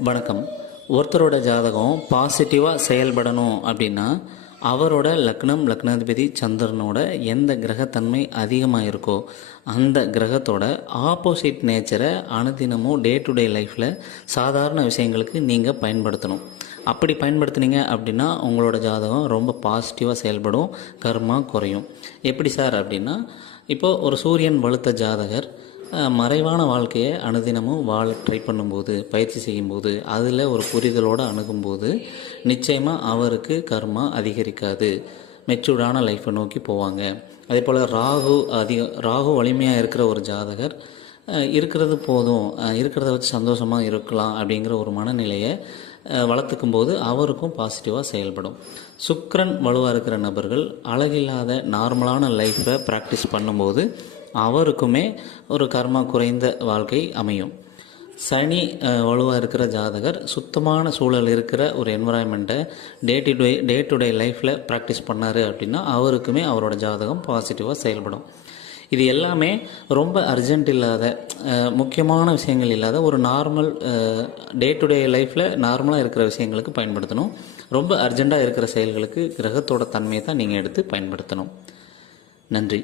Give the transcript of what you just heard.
வணக்கம். ஒருத்தரோட ஜாதகம் பாசிட்டிவாக செயல்படணும் அப்படின்னா அவரோட லக்னம் லக்னாதிபதி சந்திரனோட எந்த கிரகத்தன்மை அதிகமாக இருக்கோ அந்த கிரகத்தோட ஆப்போசிட் நேச்சரை அனுதினமும் டே டு டே லைஃப்பில் சாதாரண விஷயங்களுக்கு நீங்கள் பயன்படுத்தணும். அப்படி பயன்படுத்துனீங்க அப்படின்னா உங்களோட ஜாதகம் ரொம்ப பாசிட்டிவாக செயல்படும், கர்மா குறையும். எப்படி சார் அப்படின்னா, இப்போது ஒரு சூரியன் வலுத்த ஜாதகர் மறைவான வாழ்க்கையை அனுதினமும் வாழ ட்ரை பண்ணும்போது, பயிற்சி செய்யும்போது, அதில் ஒரு புரிதலோடு அணுகும்போது நிச்சயமாக அவருக்கு கர்மா அதிகரிக்காது, மெச்சூர்டான லைஃப்பை நோக்கி போவாங்க. அதே போல் ராகு வலிமையாக இருக்கிற ஒரு ஜாதகர் இருக்கிறது போதும், இருக்கிறத வச்சு சந்தோஷமாக இருக்கலாம் அப்படிங்கிற ஒரு மனநிலையை வளர்த்துக்கும் போது அவருக்கும் பாசிட்டிவாக செயல்படும். சுக்கிரன் வலுவாக இருக்கிற நபர்கள் அழகில்லாத நார்மலான லைஃப்பை ப்ராக்டிஸ் பண்ணும்போது அவருக்குமே ஒரு கர்மா குறைந்த வாழ்க்கை அமையும். சனி வலுவாக இருக்கிற ஜாதகர் சுத்தமான சூழல் இருக்கிற ஒரு என்வரான்மெண்ட்டை டே டு டே லைஃப்பில் ப்ராக்டிஸ் பண்ணார் அப்படின்னா அவருக்குமே அவரோட ஜாதகம் பாசிட்டிவாக செயல்படும். இது எல்லாமே ரொம்ப அர்ஜென்ட் இல்லாத, முக்கியமான விஷயங்கள் இல்லாத ஒரு நார்மல் டே டு டே லைஃப்பில் நார்மலாக இருக்கிற விஷயங்களுக்கு பயன்படுத்தணும். ரொம்ப அர்ஜெண்ட்டாக இருக்கிற செயல்களுக்கு கிரகத்தோட தன்மையை தான் நீங்கள் எடுத்து பயன்படுத்தணும். நன்றி.